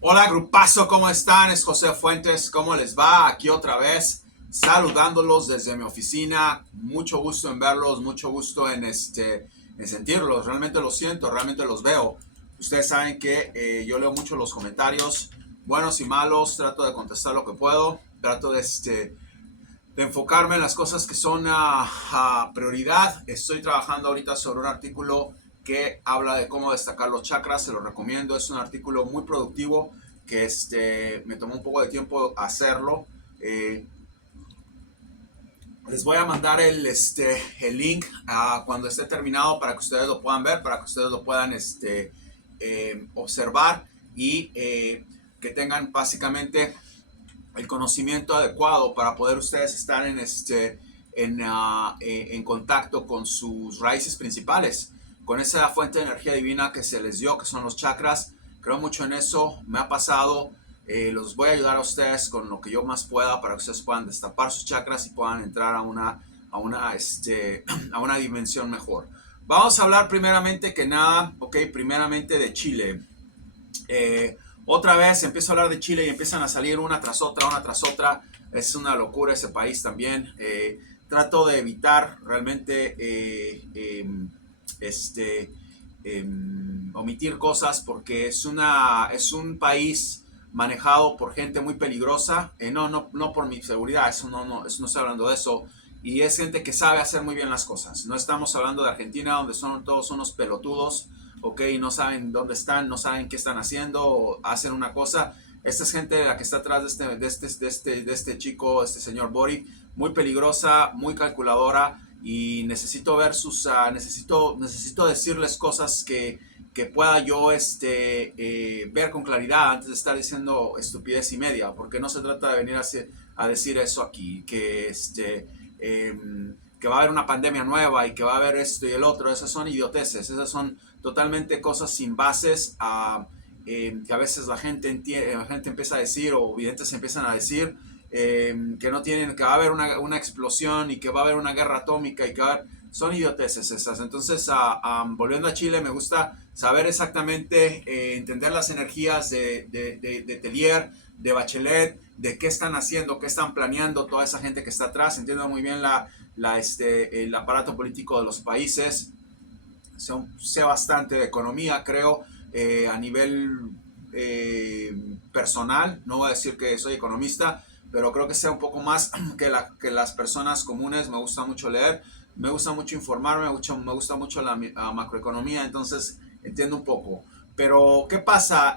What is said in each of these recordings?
Hola, grupazo, ¿cómo están? Es José Fuentes, ¿cómo les va? Aquí otra vez, saludándolos desde mi oficina. Mucho gusto en verlos, mucho gusto en sentirlos. Realmente los siento, realmente los veo. Ustedes saben que yo leo mucho los comentarios, buenos y malos. Trato de contestar lo que puedo. Trato de enfocarme en las cosas que son a prioridad. Estoy trabajando ahorita sobre un artículo que habla de cómo destacar los chakras, se lo recomiendo, es un artículo muy productivo que me tomó un poco de tiempo hacerlo. Eh, Les voy a mandar el link cuando esté terminado para que ustedes lo puedan ver, para que ustedes lo puedan observar y que tengan básicamente el conocimiento adecuado para poder ustedes estar en contacto con sus raíces principales, con esa fuente de energía divina que se les dio, que son los chakras. Creo mucho en eso, me ha pasado. Los voy a ayudar a ustedes con lo que yo más pueda para que ustedes puedan destapar sus chakras y puedan entrar a una dimensión mejor. Vamos a hablar primeramente que nada, ok, primeramente de Chile. Otra vez empiezo a hablar de Chile y empiezan a salir una tras otra, una tras otra. Es una locura ese país también. Trato de evitar realmente este, omitir cosas porque es un país manejado por gente muy peligrosa. No por mi seguridad, eso no estoy hablando de eso. Y es gente que sabe hacer muy bien las cosas. No estamos hablando de Argentina, donde son todos unos pelotudos, ok, no saben dónde están, no saben qué están haciendo, o hacen una cosa. Esta es gente la que está atrás de este chico, este señor Boric, muy peligrosa, muy calculadora, y necesito ver necesito decirles cosas que pueda yo ver con claridad antes de estar diciendo estupidez y media, porque no se trata de venir a decir eso aquí, que va a haber una pandemia nueva y que va a haber esto y el otro. Esas son idioteces, esas son totalmente cosas sin bases, que a veces la gente empieza a decir, o videntes empiezan a decir, que no tienen, que va a haber una explosión y que va a haber una guerra atómica y que va a haber, son idioteces esas. Entonces, volviendo a Chile, me gusta saber exactamente, entender las energías de Tellier, de Bachelet, de qué están haciendo, qué están planeando toda esa gente que está atrás. Entiendo muy bien el aparato político de los países. Sé bastante de economía, creo, a nivel personal. No voy a decir que soy economista, pero creo que sé un poco más que las personas comunes. Me gusta mucho leer, me gusta mucho informarme, me gusta mucho la macroeconomía, entonces entiendo un poco. Pero, ¿qué pasa?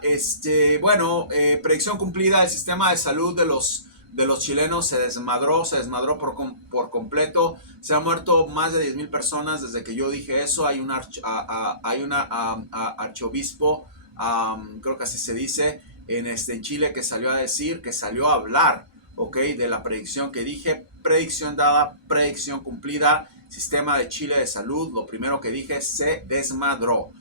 Bueno, predicción cumplida, el sistema de salud de los chilenos se desmadró por completo. Se han muerto más de 10,000 personas desde que yo dije eso. Hay una archiobispo, creo que así se dice, en Chile, que salió a decir, que salió a hablar, ok, de la predicción que dije. Predicción dada, predicción cumplida. Sistema de Chile de salud, lo primero que dije, se desmadró.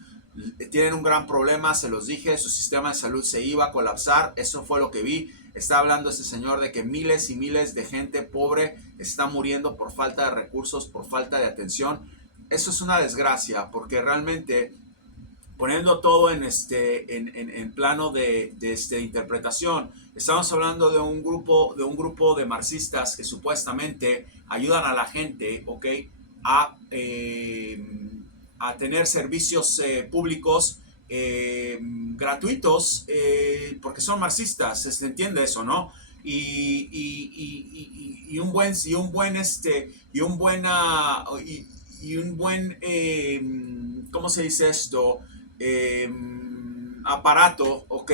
Tienen un gran problema, se los dije, su sistema de salud se iba a colapsar, eso fue lo que vi. Está hablando este señor de que miles y miles de gente pobre está muriendo por falta de recursos, por falta de atención. Eso es una desgracia, porque realmente poniendo todo en plano de interpretación, estamos hablando de un grupo de marxistas que supuestamente ayudan a la gente, ¿ok? a, eh, a tener servicios públicos gratuitos, porque son marxistas, se entiende eso, ¿no? Y un buen y un buen y un buena y un buen ¿cómo se dice esto? eh, Aparato, ¿ok?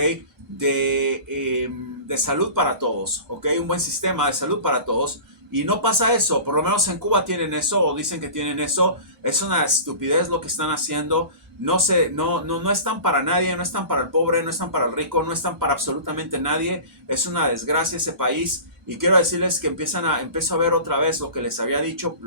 De salud para todos, ¿ok? Un buen sistema de salud para todos. Y no pasa eso, por lo menos en Cuba tienen eso, o dicen que tienen eso. Es una estupidez lo que están haciendo. No están para nadie, no están para el pobre, no están para el rico, no están para absolutamente nadie. Es una desgracia ese país. Y quiero decirles que empiezo a ver otra vez lo que les había dicho, y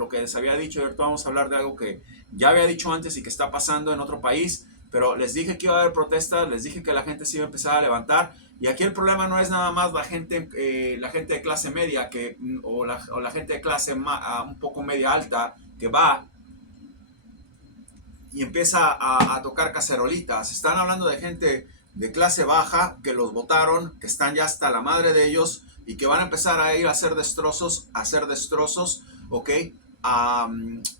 ahorita vamos a hablar de algo que ya había dicho antes y que está pasando en otro país, pero les dije que iba a haber protestas, les dije que la gente se iba a empezar a levantar, y aquí el problema no es nada más la gente de clase media o la gente de clase un poco media alta que va y empieza a tocar cacerolitas. Están hablando de gente de clase baja que los votaron, que están ya hasta la madre de ellos y que van a empezar a ir a hacer destrozos, ¿ok? A,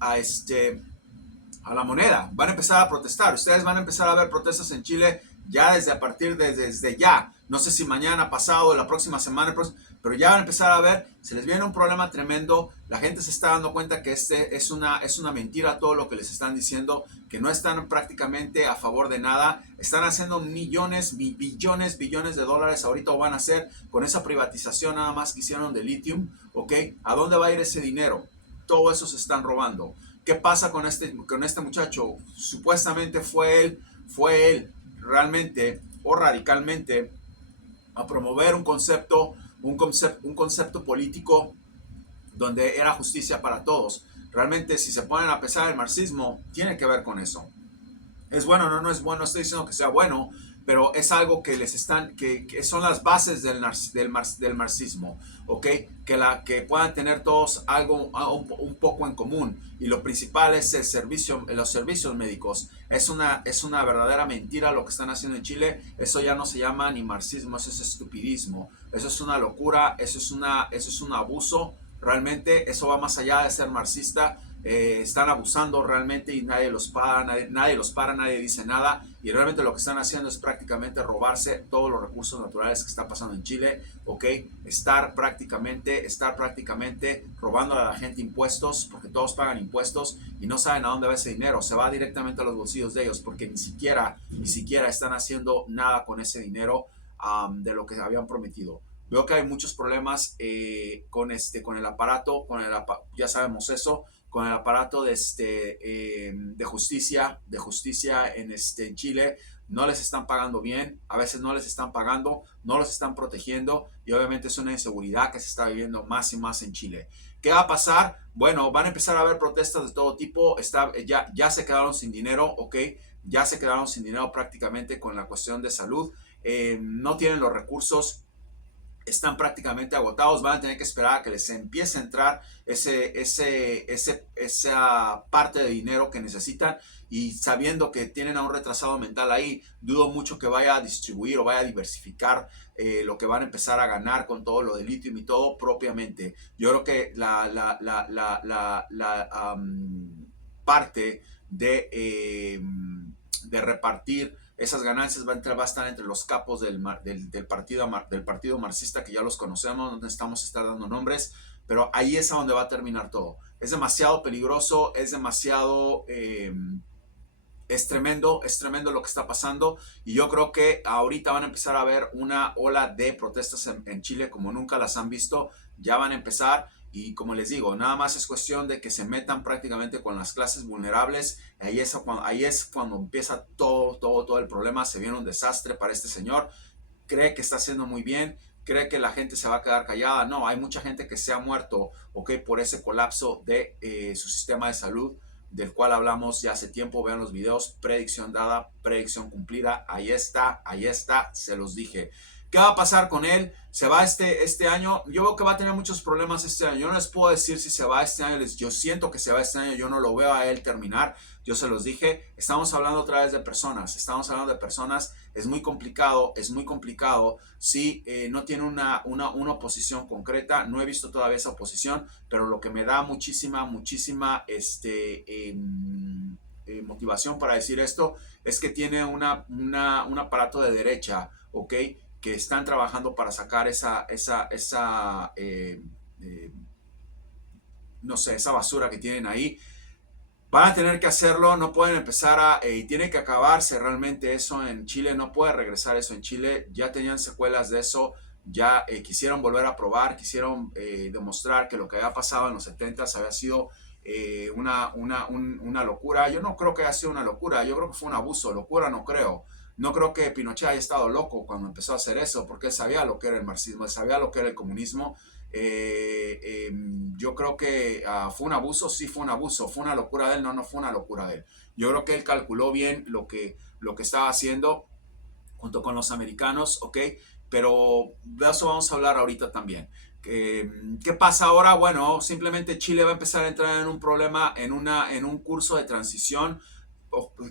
a la moneda. Van a empezar a protestar. Ustedes van a empezar a ver protestas en Chile ya desde ya. No sé si mañana, pasado, la próxima semana, pero ya van a empezar a ver. Se les viene un problema tremendo. La gente se está dando cuenta que es una mentira todo lo que les están diciendo, que no están prácticamente a favor de nada. Están haciendo billones de dólares ahorita, o van a hacer con esa privatización nada más que hicieron de litio, ¿ok? ¿A dónde va a ir ese dinero? Todo eso se están robando. ¿Qué pasa con este muchacho? Supuestamente fue él realmente o radicalmente a promover un concepto político donde era justicia para todos. Realmente, si se ponen a pensar, el marxismo tiene que ver con eso. ¿Es bueno? No, no es bueno, no estoy diciendo que sea bueno, pero es algo que que son las bases del marxismo, ¿ok? Que puedan tener todos algo un poco en común. Y lo principal es los servicios médicos. Es una verdadera mentira lo que están haciendo en Chile. Eso ya no se llama ni marxismo, eso es estupidismo. Eso es una locura, eso es un abuso. Realmente eso va más allá de ser marxista. Están abusando realmente y nadie los para, nadie dice nada, y realmente lo que están haciendo es prácticamente robarse todos los recursos naturales que está pasando en Chile, ¿ok? Estar prácticamente robando a la gente impuestos, porque todos pagan impuestos y no saben a dónde va ese dinero. Se va directamente a los bolsillos de ellos, porque ni siquiera están haciendo nada con ese dinero de lo que habían prometido. Veo que hay muchos problemas con el aparato, ya sabemos eso, con el aparato de justicia en Chile. No les están pagando bien, a veces no les están pagando, no los están protegiendo, y obviamente es una inseguridad que se está viviendo más y más en Chile. ¿Qué va a pasar? Bueno, van a empezar a haber protestas de todo tipo. Ya se quedaron sin dinero, ¿ok? Ya se quedaron sin dinero prácticamente con la cuestión de salud. No tienen los recursos, están prácticamente agotados, van a tener que esperar a que les empiece a entrar esa parte de dinero que necesitan, y sabiendo que tienen a un retrasado mental ahí, dudo mucho que vaya a distribuir o vaya a diversificar lo que van a empezar a ganar con todo lo de litio y todo propiamente. Yo creo que parte de repartir esas ganancias va a estar entre los capos del partido marxista, que ya los conocemos, no necesitamos estar dando nombres, pero ahí es a donde va a terminar todo. Es demasiado peligroso, es tremendo lo que está pasando, y yo creo que ahorita van a empezar a ver una ola de protestas en Chile como nunca las han visto. Ya van a empezar, y como les digo, nada más es cuestión de que se metan prácticamente con las clases vulnerables. Ahí es cuando empieza todo el problema. Se viene un desastre para este señor. Cree que está haciendo muy bien, cree que la gente se va a quedar callada. No, hay mucha gente que se ha muerto, ¿ok? Por ese colapso de su sistema de salud, del cual hablamos ya hace tiempo. Vean los videos, predicción dada, predicción cumplida. Ahí está, se los dije. ¿Qué va a pasar con él? ¿Se va este año? Yo veo que va a tener muchos problemas este año. Yo no les puedo decir si se va este año. Yo siento que se va este año. Yo no lo veo a él terminar. Yo se los dije. Estamos hablando otra vez de personas. Es muy complicado. Si no tiene una oposición concreta. No he visto todavía esa oposición. Pero lo que me da muchísima motivación para decir esto es que tiene un aparato de derecha, ¿ok? Que están trabajando para sacar no sé, esa basura que tienen ahí. Van a tener que hacerlo, no pueden empezar y tiene que acabarse realmente eso en Chile. No puede regresar eso en Chile. Ya tenían secuelas de eso, ya quisieron volver a probar, quisieron demostrar que lo que había pasado en los 70s había sido una locura. Yo no creo que haya sido una locura, yo creo que fue un abuso. Locura no creo. No creo que Pinochet haya estado loco cuando empezó a hacer eso, porque él sabía lo que era el marxismo, él sabía lo que era el comunismo. Yo creo que fue un abuso, sí fue un abuso. Fue una locura de él, no fue una locura de él. Yo creo que él calculó bien lo que estaba haciendo junto con los americanos, ¿ok? Pero de eso vamos a hablar ahorita también. ¿Qué pasa ahora? Bueno, simplemente Chile va a empezar a entrar en un problema, en un curso de transición.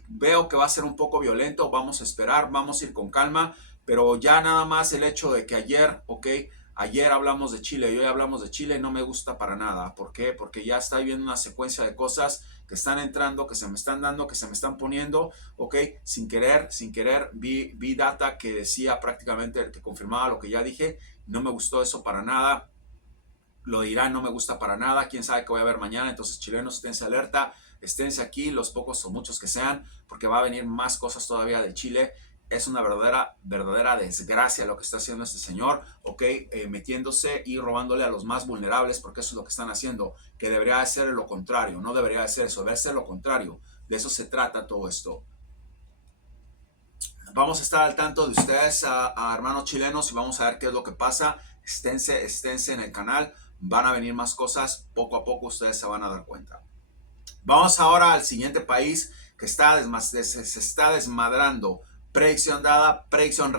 veo que va a ser un poco violento, vamos a esperar, vamos a ir con calma, pero ya nada más el hecho de que ayer, ok, ayer hablamos de Chile y hoy hablamos de Chile no me gusta para nada. ¿Por qué? Porque ya está viendo una secuencia de cosas que están entrando, que se me están dando, que se me están poniendo, ok, sin querer, vi data que decía prácticamente, que confirmaba lo que ya dije, no me gustó eso para nada. Lo de Irán no me gusta para nada, quién sabe qué voy a ver mañana, entonces chilenos, esténse alerta, esténse aquí, los pocos o muchos que sean, porque va a venir más cosas todavía de Chile. Es una verdadera desgracia lo que está haciendo este señor, ok, metiéndose y robándole a los más vulnerables, porque eso es lo que están haciendo, que debería de ser lo contrario, no debería de ser eso, debería ser lo contrario, de eso se trata todo esto. Vamos a estar al tanto de ustedes, a hermanos chilenos, y vamos a ver qué es lo que pasa. Esténse en el canal, van a venir más cosas, poco a poco ustedes se van a dar cuenta. Vamos ahora al siguiente país que se está desmadrando. Predicción dada, predicción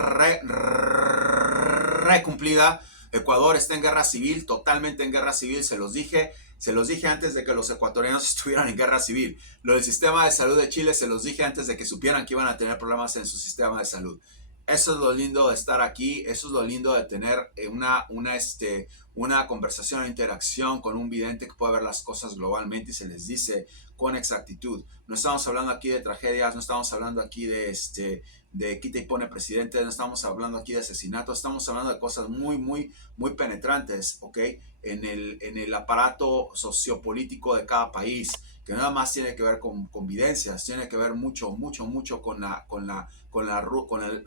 cumplida. Ecuador está en guerra civil, totalmente en guerra civil, se los dije antes de que los ecuatorianos estuvieran en guerra civil. Lo del sistema de salud de Chile se los dije antes de que supieran que iban a tener problemas en su sistema de salud. Eso es lo lindo de estar aquí, eso es lo lindo de tener una conversación, una interacción con un vidente que puede ver las cosas globalmente y se les dice con exactitud. No estamos hablando aquí de tragedias, no estamos hablando aquí de quita y pone presidente, no estamos hablando aquí de asesinatos, estamos hablando de cosas muy penetrantes, ¿ok? En el aparato sociopolítico de cada país, que nada más tiene que ver con convivencias, tiene que ver mucho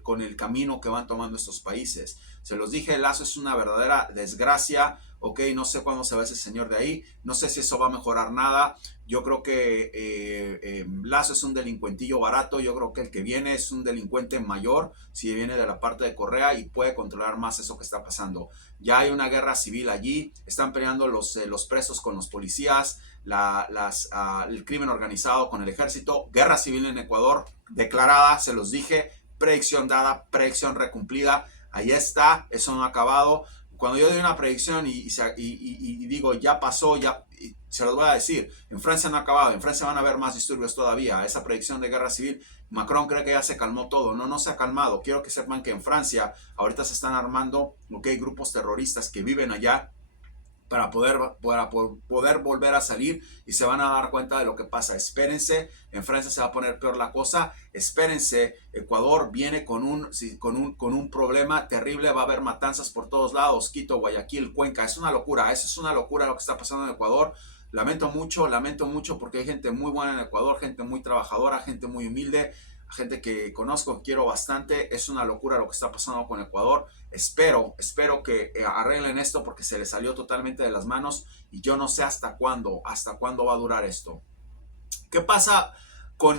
con el camino que van tomando estos países. Se los dije, Lazo es una verdadera desgracia, ok, no sé cuándo se va ese señor de ahí, no sé si eso va a mejorar nada. Yo creo que Lazo es un delincuentillo barato, yo creo que el que viene es un delincuente mayor, si viene de la parte de Correa y puede controlar más eso que está pasando. Ya hay una guerra civil allí, están peleando los presos con los policías, el crimen organizado con el ejército, guerra civil en Ecuador, declarada, se los dije, predicción dada, predicción recumplida, ahí está, eso no ha acabado. Cuando yo doy una predicción y digo ya pasó, se los voy a decir, en Francia no ha acabado, en Francia van a haber más disturbios todavía, esa predicción de guerra civil, Macron cree que ya se calmó todo, no se ha calmado, quiero que sepan que en Francia ahorita se están armando, grupos terroristas que viven allá, para poder volver a salir y se van a dar cuenta de lo que pasa. Espérense, en Francia se va a poner peor la cosa, espérense, Ecuador viene con un problema terrible, va a haber matanzas por todos lados, Quito, Guayaquil, Cuenca, es una locura, eso es una locura lo que está pasando en Ecuador. Lamento mucho porque hay gente muy buena en Ecuador, gente muy trabajadora, gente muy humilde, gente que conozco, quiero bastante. Es una locura lo que está pasando con Ecuador. Espero que arreglen esto porque se les salió totalmente de las manos y yo no sé hasta cuándo va a durar esto. ¿Qué pasa con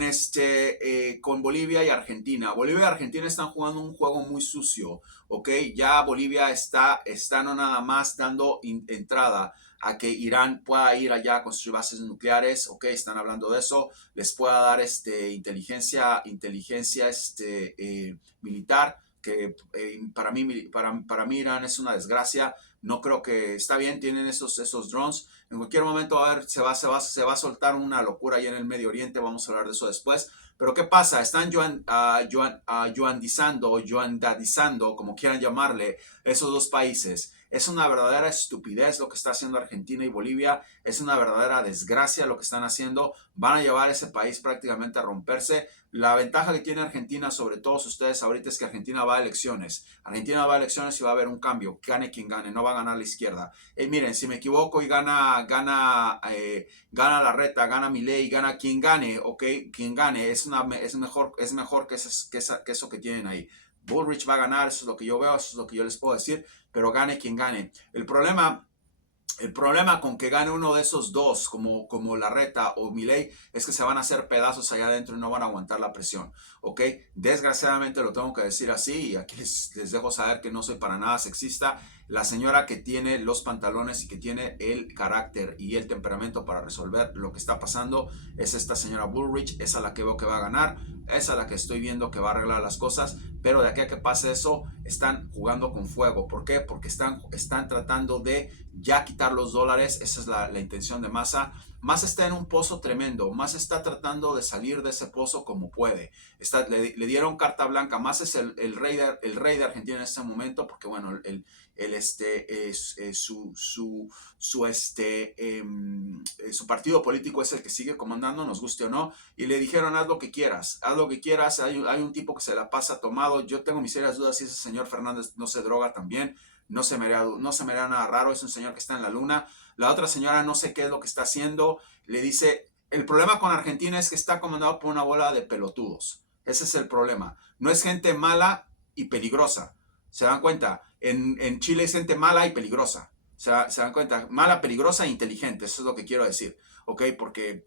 Bolivia y Argentina? Bolivia y Argentina están jugando un juego muy sucio, ¿ok? Ya Bolivia está no nada más dando entrada a que Irán pueda ir allá con sus bases nucleares, ¿ok? Están hablando de eso, les pueda dar inteligencia militar, que para mí Irán es una desgracia. No creo que está bien, tienen esos drones. En cualquier momento a ver, se va a soltar una locura ahí en el Medio Oriente, vamos a hablar de eso después. Pero ¿qué pasa? Están yuandizando o yuandadizando, como quieran llamarle, esos dos países. Es una verdadera estupidez lo que está haciendo Argentina y Bolivia. Es una verdadera desgracia lo que están haciendo. Van a llevar ese país prácticamente a romperse. La ventaja que tiene Argentina sobre todos ustedes ahorita es que Argentina va a elecciones. Argentina va a elecciones y va a haber un cambio. Gane quien gane, no va a ganar la izquierda. Miren, si me equivoco y gana Larreta, gana Milei, gana quien gane, ok, quien gane, es mejor que eso que tienen ahí. Bullrich va a ganar, eso es lo que yo veo, eso es lo que yo les puedo decir, pero gane quien gane. El problema con que gane uno de esos dos, como Larreta o Milei, es que se van a hacer pedazos allá adentro y no van a aguantar la presión, ¿ok? Desgraciadamente lo tengo que decir así y aquí les dejo saber que no soy para nada sexista. la señora que tiene los pantalones y que tiene el carácter y el temperamento para resolver lo que está pasando es esta señora Bullrich. Esa es la que veo que va a ganar, esa es la que estoy viendo que va a arreglar las cosas, pero de aquí a que pase eso, están jugando con fuego. ¿Por qué? Porque están tratando de ya quitar los dólares. Esa es la intención de Massa. Massa está en un pozo tremendo. Massa está tratando de salir de ese pozo como puede. Le dieron carta blanca. Massa es el rey de Argentina en este momento, porque bueno, su partido político es el que sigue comandando, nos guste o no, y le dijeron haz lo que quieras, haz lo que quieras. Hay un tipo que se la pasa tomado. Yo tengo mis serias dudas si ese señor Fernández no se droga también. No se me haría nada raro. Es un señor que está en la luna. La otra señora no sé qué es lo que está haciendo. Le dice, el problema con Argentina es que está comandado por una bola de pelotudos. Ese es el problema. No es gente mala y peligrosa. ¿Se dan cuenta? En Chile es gente mala y peligrosa. ¿Se dan cuenta? Mala, peligrosa e inteligente. Eso es lo que quiero decir. ¿Ok? Porque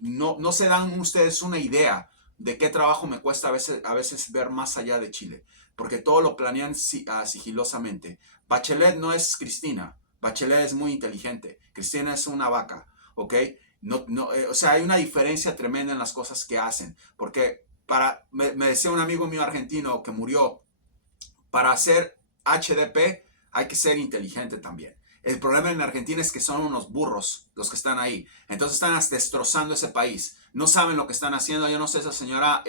no se dan ustedes una idea de qué trabajo me cuesta a veces ver más allá de Chile. Porque todo lo planean sigilosamente. Bachelet no es Cristina. Bachelet es muy inteligente. Cristina es una vaca. ¿Ok? O sea, hay una diferencia tremenda en las cosas que hacen. Porque me decía un amigo mío argentino que murió, para hacer HDP hay que ser inteligente también. El problema en Argentina es que son unos burros los que están ahí. Entonces están destrozando ese país. No saben lo que están haciendo. Yo no sé esa señora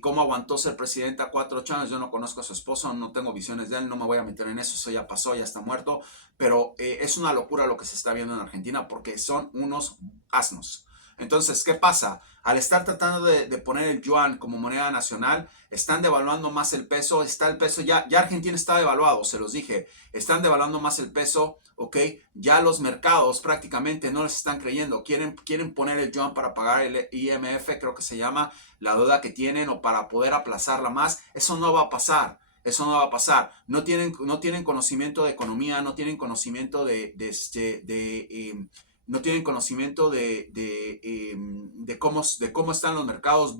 cómo aguantó ser presidenta 8 años. Yo no conozco a su esposo, no tengo visiones de él, no me voy a meter en eso. Eso ya pasó, ya está muerto. Pero es una locura lo que se está viendo en Argentina porque son unos asnos. Entonces, ¿qué pasa? Al estar tratando de poner el yuan como moneda nacional, están devaluando más el peso. Está el peso, ya Argentina está devaluado, se los dije. Están devaluando más el peso, ¿ok? Ya los mercados prácticamente no les están creyendo. Quieren poner el yuan para pagar el IMF, creo que se llama, la deuda que tienen, o para poder aplazarla más. Eso no va a pasar. Eso no va a pasar. No tienen conocimiento de economía, no tienen conocimiento no tienen conocimiento de cómo están los mercados.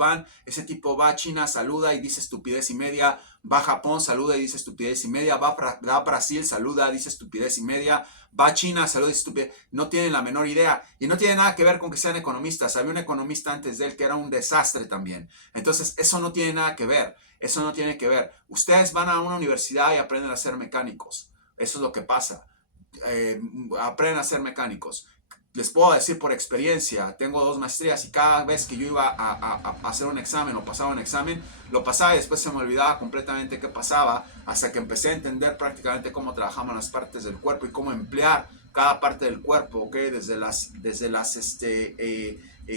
Ese tipo va a China, saluda y dice estupidez y media, va a Japón, saluda y dice estupidez y media, va a Brasil, saluda, dice estupidez y media, va a China, saluda y dice estupidez. No tienen la menor idea y no tiene nada que ver con que sean economistas. Había un economista antes de él que era un desastre también. Entonces eso no tiene nada que ver, eso no tiene que ver. Ustedes van a una universidad y aprenden a ser mecánicos. Eso es lo que pasa. Aprenden a ser mecánicos. Les puedo decir por experiencia, tengo 2 maestrías y cada vez que yo iba a hacer un examen o pasaba un examen, lo pasaba y después se me olvidaba completamente qué pasaba, hasta que empecé a entender prácticamente cómo trabajaban las partes del cuerpo y cómo emplear cada parte del cuerpo, ¿ok? Desde las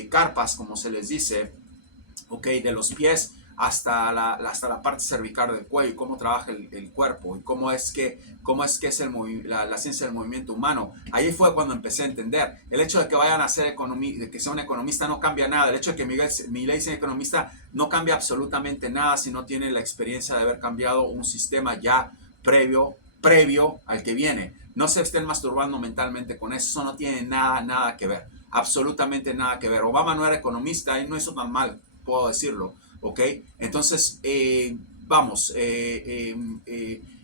carpas, como se les dice, ¿ok? De los pies hasta la parte cervical del cuello, y cómo trabaja el cuerpo y cómo es que es la ciencia del movimiento humano. Ahí fue cuando empecé a entender. El hecho de que vayan a hacer de que sea un economista no cambia nada. El hecho de que Milei sea economista no cambia absolutamente nada si no tiene la experiencia de haber cambiado un sistema ya previo al que viene. No se estén masturbando mentalmente con eso. Eso no tiene nada que ver. Absolutamente nada que ver. Obama no era economista y no hizo tan mal, puedo decirlo. ¿Ok? Entonces, vamos,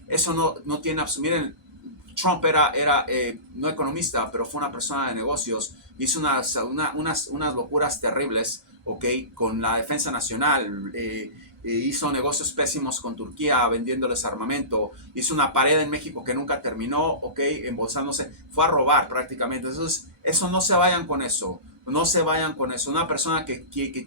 eso no tiene... Miren, Trump era no economista, pero fue una persona de negocios. Hizo unas locuras terribles, ¿ok? Con la defensa nacional. Hizo negocios pésimos con Turquía, vendiéndoles armamento. Hizo una pared en México que nunca terminó, ¿ok? Embolsándose. Fue a robar prácticamente. Entonces, eso no se vayan con eso. No se vayan con eso. Una persona que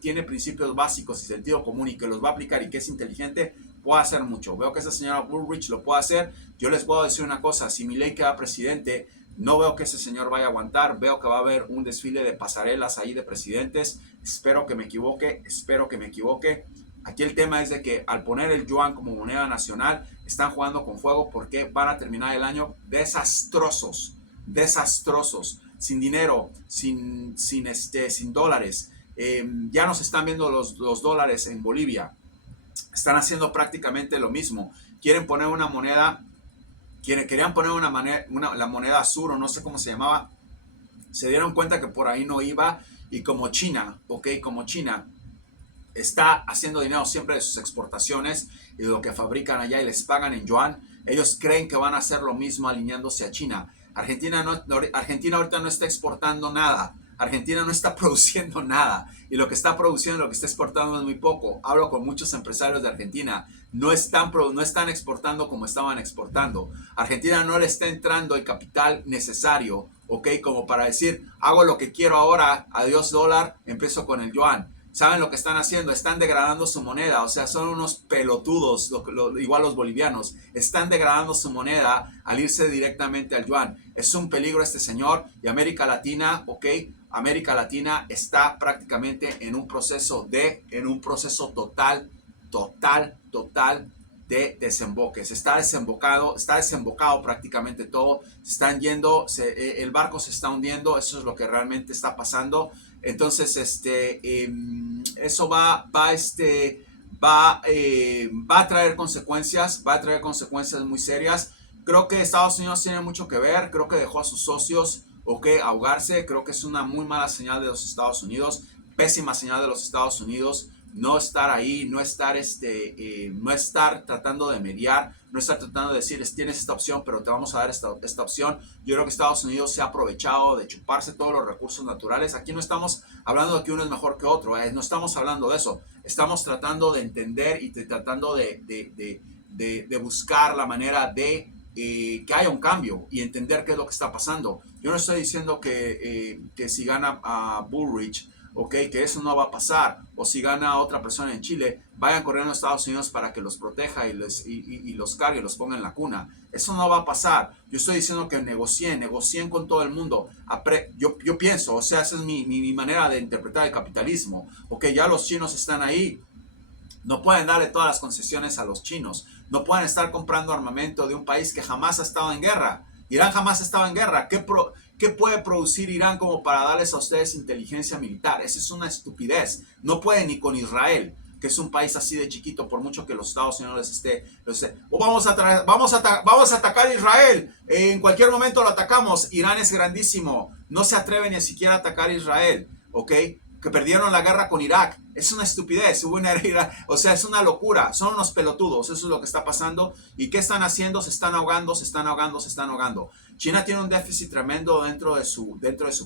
tiene principios básicos y sentido común y que los va a aplicar y que es inteligente, puede hacer mucho. Veo que esa señora Bullrich lo puede hacer. Yo les puedo decir una cosa. Si Milei queda presidente, no veo que ese señor vaya a aguantar. Veo que va a haber un desfile de pasarelas ahí de presidentes. Espero que me equivoque. Aquí el tema es de que al poner el yuan como moneda nacional, están jugando con fuego porque van a terminar el año desastrosos. Sin dinero, sin dólares. Ya nos están viendo los dólares en Bolivia. Están haciendo prácticamente lo mismo. Quieren poner una moneda, querían poner la moneda Azur, o no sé cómo se llamaba. Se dieron cuenta que por ahí no iba, y como China está haciendo dinero siempre de sus exportaciones y de lo que fabrican allá y les pagan en yuan, Ellos creen que van a hacer lo mismo alineándose a China. Argentina ahorita no está exportando nada. Argentina no está produciendo nada. Y lo que está produciendo, lo que está exportando es muy poco. Hablo con muchos empresarios de Argentina. No están exportando como estaban exportando. Argentina no le está entrando el capital necesario, ¿ok? Como para decir, hago lo que quiero ahora, adiós dólar, empiezo con el yuan. ¿Saben lo que están haciendo? Están degradando su moneda, o sea, son unos pelotudos, igual los bolivianos, están degradando su moneda al irse directamente al yuan. Es un peligro este señor y América Latina, ¿ok? América Latina está prácticamente en un proceso total de desemboques. Está desembocado prácticamente todo. Se están yendo, el barco se está hundiendo, eso es lo que realmente está pasando. Entonces, eso va a traer consecuencias, muy serias. Creo que Estados Unidos tiene mucho que ver, creo que dejó a sus socios, ahogarse. Creo que es una muy mala señal de los Estados Unidos, pésima señal de los Estados Unidos. No estar ahí, no estar tratando de mediar, no estar tratando de decir, tienes esta opción, pero te vamos a dar esta opción. Yo creo que Estados Unidos se ha aprovechado de chuparse todos los recursos naturales. Aquí no estamos hablando de que uno es mejor que otro, no estamos hablando de eso. Estamos tratando de entender y tratando de buscar la manera de que haya un cambio y entender qué es lo que está pasando. Yo no estoy diciendo que si gana a Bullrich, que eso no va a pasar, o si gana otra persona en Chile, vayan corriendo a Estados Unidos para que los proteja y los cargue, los ponga en la cuna. Eso no va a pasar. Yo estoy diciendo que negocien con todo el mundo. Yo pienso, o sea, esa es mi manera de interpretar el capitalismo. Ya los chinos están ahí. No pueden darle todas las concesiones a los chinos. No pueden estar comprando armamento de un país que jamás ha estado en guerra. Irán jamás ha estado en guerra. ¿Qué puede producir Irán como para darles a ustedes inteligencia militar? Esa es una estupidez. No puede ni con Israel, que es un país así de chiquito, por mucho que los Estados Unidos les esté. Vamos a atacar a Israel. En cualquier momento lo atacamos. Irán es grandísimo. No se atreve ni siquiera a atacar a Israel. Que perdieron la guerra con Irak. Es una estupidez. O sea, es una locura. Son unos pelotudos. Eso es lo que está pasando. ¿Y qué están haciendo? Se están ahogando. China tiene un déficit tremendo dentro de su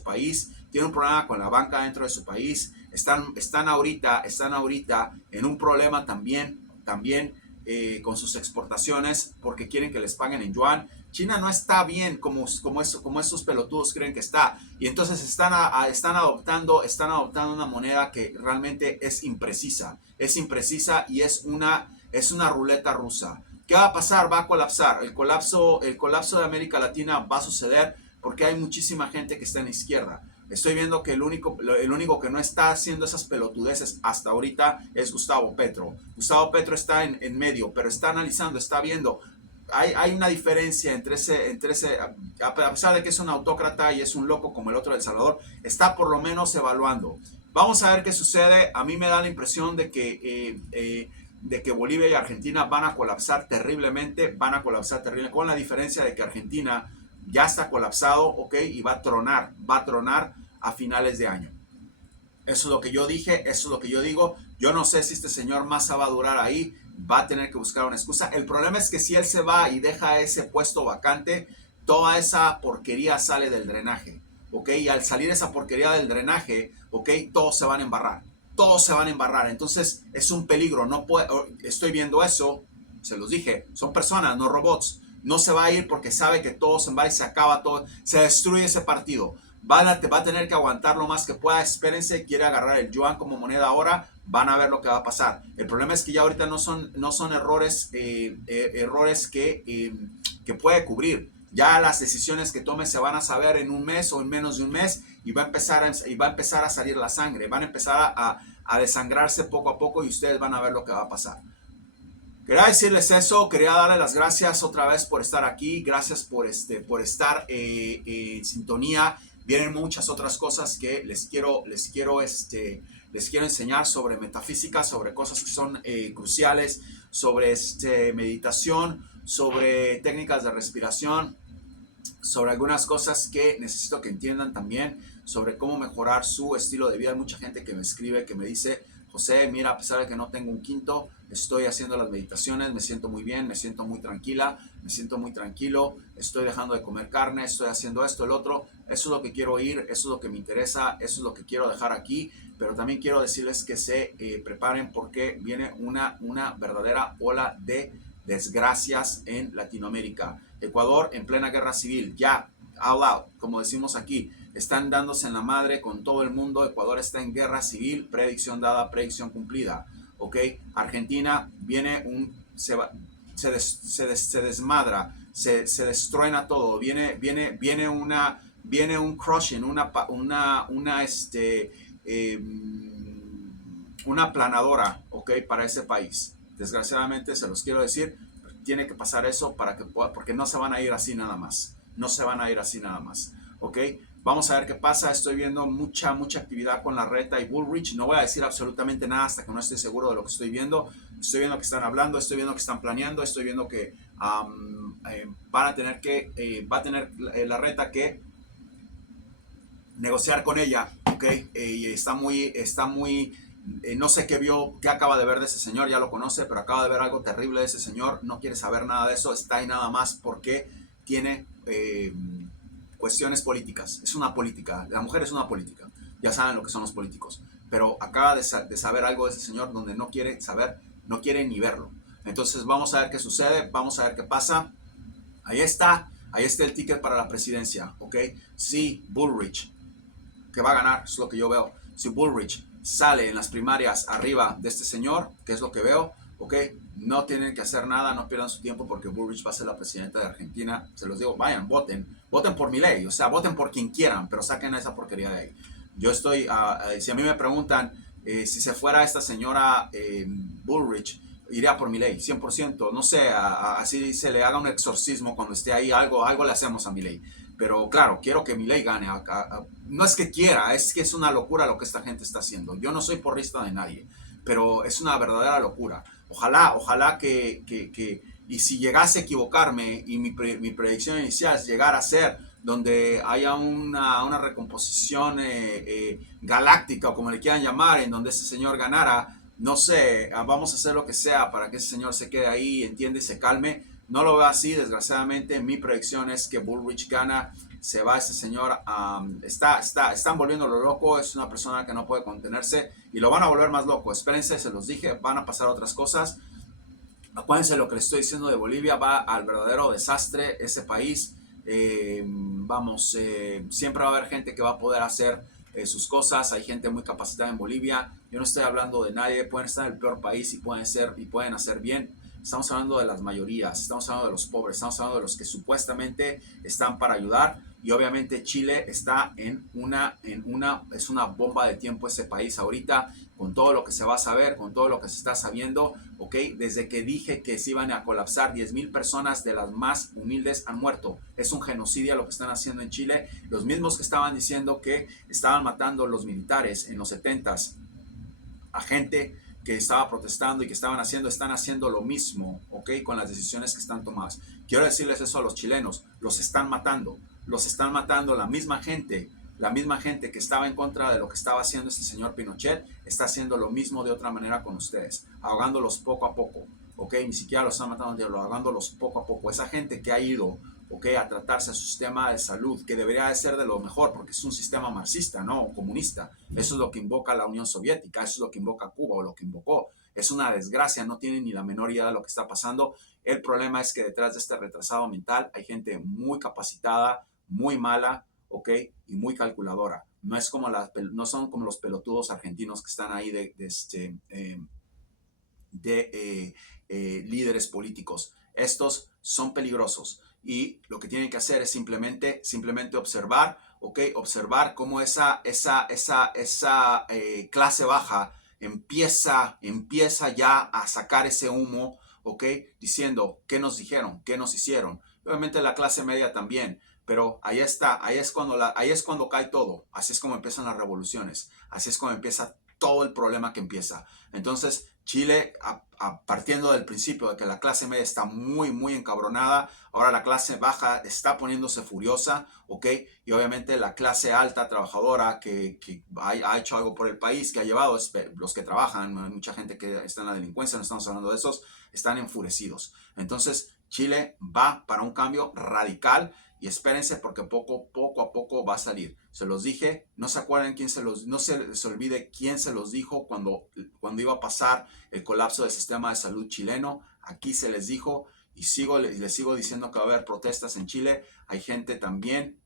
país. Tiene un problema con la banca dentro de su país. Están ahorita en un problema también con sus exportaciones porque quieren que les paguen en yuan. China no está bien como esos pelotudos creen que está. Y entonces están adoptando una moneda que realmente es imprecisa. Y es una ruleta rusa. ¿Qué va a pasar? Va a colapsar. El colapso de América Latina va a suceder porque hay muchísima gente que está en la izquierda. Estoy viendo que el único que no está haciendo esas pelotudeces hasta ahorita es Gustavo Petro. Gustavo Petro está en medio, pero está analizando, está viendo. Hay una diferencia entre ese, a pesar de que es un autócrata y es un loco como el otro de El Salvador, está por lo menos evaluando. Vamos a ver qué sucede. A mí me da la impresión de que Bolivia y Argentina van a colapsar terriblemente, con la diferencia de que Argentina ya está colapsado, y va a tronar a finales de año. Eso es lo que yo dije, eso es lo que yo digo. Yo no sé si este señor Massa va a durar ahí, va a tener que buscar una excusa. El problema es que si él se va y deja ese puesto vacante, toda esa porquería sale del drenaje, y al salir esa porquería del drenaje, todos se van a embarrar. Entonces es un peligro. Estoy viendo eso, se los dije, son personas, no robots. No se va a ir porque sabe que todo se va y se acaba todo, se destruye ese partido. Va a tener que aguantar lo más que pueda. Espérense, quiere agarrar el yuan como moneda ahora, van a ver lo que va a pasar. El problema es que ya ahorita no son errores que puede cubrir. Ya las decisiones que tome se van a saber en un mes o en menos de un mes y va a empezar a salir la sangre. Van a empezar a desangrarse poco a poco y ustedes van a ver lo que va a pasar. Quería decirles eso, quería darles las gracias otra vez por estar aquí, gracias por estar en sintonía. Vienen muchas otras cosas que les quiero enseñar sobre metafísica, sobre cosas que son cruciales, sobre meditación, sobre técnicas de respiración, sobre algunas cosas que necesito que entiendan también, sobre cómo mejorar su estilo de vida. Hay mucha gente que me escribe, que me dice, José, mira, a pesar de que no tengo un quinto, estoy haciendo las meditaciones, me siento muy bien, me siento muy tranquila, me siento muy tranquilo, estoy dejando de comer carne, estoy haciendo esto, el otro. Eso es lo que quiero oír, eso es lo que me interesa, eso es lo que quiero dejar aquí. Pero también quiero decirles que se preparen porque viene una verdadera ola de desgracias en Latinoamérica. Ecuador en plena guerra civil, ya, all out, como decimos aquí, están dándose en la madre con todo el mundo. Ecuador está en guerra civil, predicción dada, predicción cumplida. ¿Ok? Argentina viene se desmadra, se destruena todo. Viene un crushing, eh, una planadora, ¿ok? Para ese país. Desgraciadamente, se los quiero decir, tiene que pasar eso para que pueda, porque no se van a ir así nada más. No se van a ir así nada más, ¿ok? Vamos a ver qué pasa. Estoy viendo mucha actividad con la Reta y Bullrich. No voy a decir absolutamente nada hasta que no esté seguro de lo que estoy viendo. Estoy viendo que están hablando, estoy viendo que están planeando, estoy viendo que van a tener que, va a tener la Reta que negociar con ella, ¿ok? Y está muy, no sé qué acaba de ver de ese señor, ya lo conoce, pero acaba de ver algo terrible de ese señor, no quiere saber nada de eso, está ahí nada más porque tiene cuestiones políticas, es una política, la mujer es una política, ya saben lo que son los políticos, pero acaba de saber algo de ese señor donde no quiere saber, no quiere ni verlo. Entonces vamos a ver qué sucede, vamos a ver qué pasa. Ahí está el ticket para la presidencia, ¿ok? Sí, Bullrich, que va a ganar, es lo que yo veo. Si Bullrich sale en las primarias arriba de este señor, que es lo que veo, ok, no tienen que hacer nada, no pierdan su tiempo porque Bullrich va a ser la presidenta de Argentina. Se los digo, vayan, voten por Milei, o sea, voten por quien quieran, pero saquen esa porquería de ahí. Yo estoy, si a mí me preguntan si se fuera esta señora Bullrich, iría por Milei, 100%, no sé, así se le haga un exorcismo cuando esté ahí, algo le hacemos a Milei. Pero claro, quiero que Milei gane. No es que quiera, es que es una locura lo que esta gente está haciendo. Yo no soy porrista de nadie, pero es una verdadera locura. Ojalá y si llegase a equivocarme y mi predicción inicial llegara a ser donde haya una recomposición galáctica o como le quieran llamar, en donde ese señor ganara, no sé, vamos a hacer lo que sea para que ese señor se quede ahí, entiende y se calme. No lo veo así, desgraciadamente. Mi predicción es que Bullrich gana, se va este señor, están volviéndolo loco, es una persona que no puede contenerse y lo van a volver más loco. Espérense, se los dije, van a pasar otras cosas. Acuérdense lo que les estoy diciendo de Bolivia, va al verdadero desastre ese país. Siempre va a haber gente que va a poder hacer sus cosas. Hay gente muy capacitada en Bolivia. Yo no estoy hablando de nadie, pueden estar en el peor país y pueden hacer bien. Estamos hablando de las mayorías, estamos hablando de los pobres, estamos hablando de los que supuestamente están para ayudar. Y obviamente Chile está es una bomba de tiempo ese país ahorita, con todo lo que se va a saber, con todo lo que se está sabiendo, ¿ok? Desde que dije que se iban a colapsar, 10,000 personas de las más humildes han muerto. Es un genocidio lo que están haciendo en Chile. Los mismos que estaban diciendo que estaban matando los militares en los 70s a gente que estaba protestando y que están haciendo lo mismo, ¿ok? Con las decisiones que están tomadas. Quiero decirles eso a los chilenos, los están matando la misma gente que estaba en contra de lo que estaba haciendo este señor Pinochet, está haciendo lo mismo de otra manera con ustedes, ahogándolos poco a poco, ¿ok? Ni siquiera los están matando, ahogándolos poco a poco. Esa gente que ha ido, ¿ok? A tratarse a su sistema de salud, que debería de ser de lo mejor, porque es un sistema marxista, no comunista. Eso es lo que invoca la Unión Soviética, eso es lo que invoca Cuba o lo que invocó. Es una desgracia, no tienen ni la menor idea de lo que está pasando. El problema es que detrás de este retrasado mental hay gente muy capacitada, muy mala, ¿ok? Y muy calculadora. No son como los pelotudos argentinos que están ahí líderes políticos. Estos son peligrosos y lo que tienen que hacer es simplemente observar, ¿ok? Observar cómo esa clase baja empieza ya a sacar ese humo, ¿ok? Diciendo qué nos dijeron, qué nos hicieron. Obviamente la clase media también, pero ahí está, ahí es cuando cae todo. Así es como empiezan las revoluciones, así es como empieza todo el problema que empieza. Entonces Chile, partiendo del principio de que la clase media está muy encabronada, ahora la clase baja está poniéndose furiosa, ¿ok? Y obviamente la clase alta, trabajadora, que ha hecho algo por el país, que ha llevado los que trabajan, mucha gente que está en la delincuencia, no estamos hablando de esos, están enfurecidos. Entonces, Chile va para un cambio radical y espérense porque poco a poco va a salir. Se los dije, no se acuerdan no se les olvide quién se los dijo cuando iba a pasar el colapso del sistema de salud chileno. Aquí se les dijo y les sigo diciendo que va a haber protestas en Chile. Hay gente también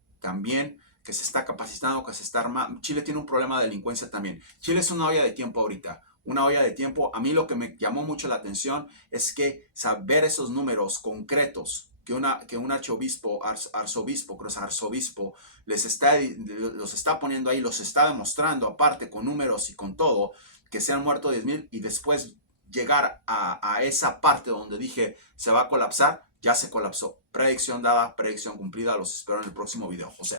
que se está capacitando, que se está armando. Chile tiene un problema de delincuencia también. Chile es una olla de tiempo ahorita. Una olla de tiempo. A mí lo que me llamó mucho la atención es que saber esos números concretos que un arzobispo, creo que es arzobispo, los está poniendo ahí, los está demostrando aparte con números y con todo, que se han muerto 10,000 y después llegar a esa parte donde dije se va a colapsar, ya se colapsó. Predicción dada, predicción cumplida. Los espero en el próximo video. José.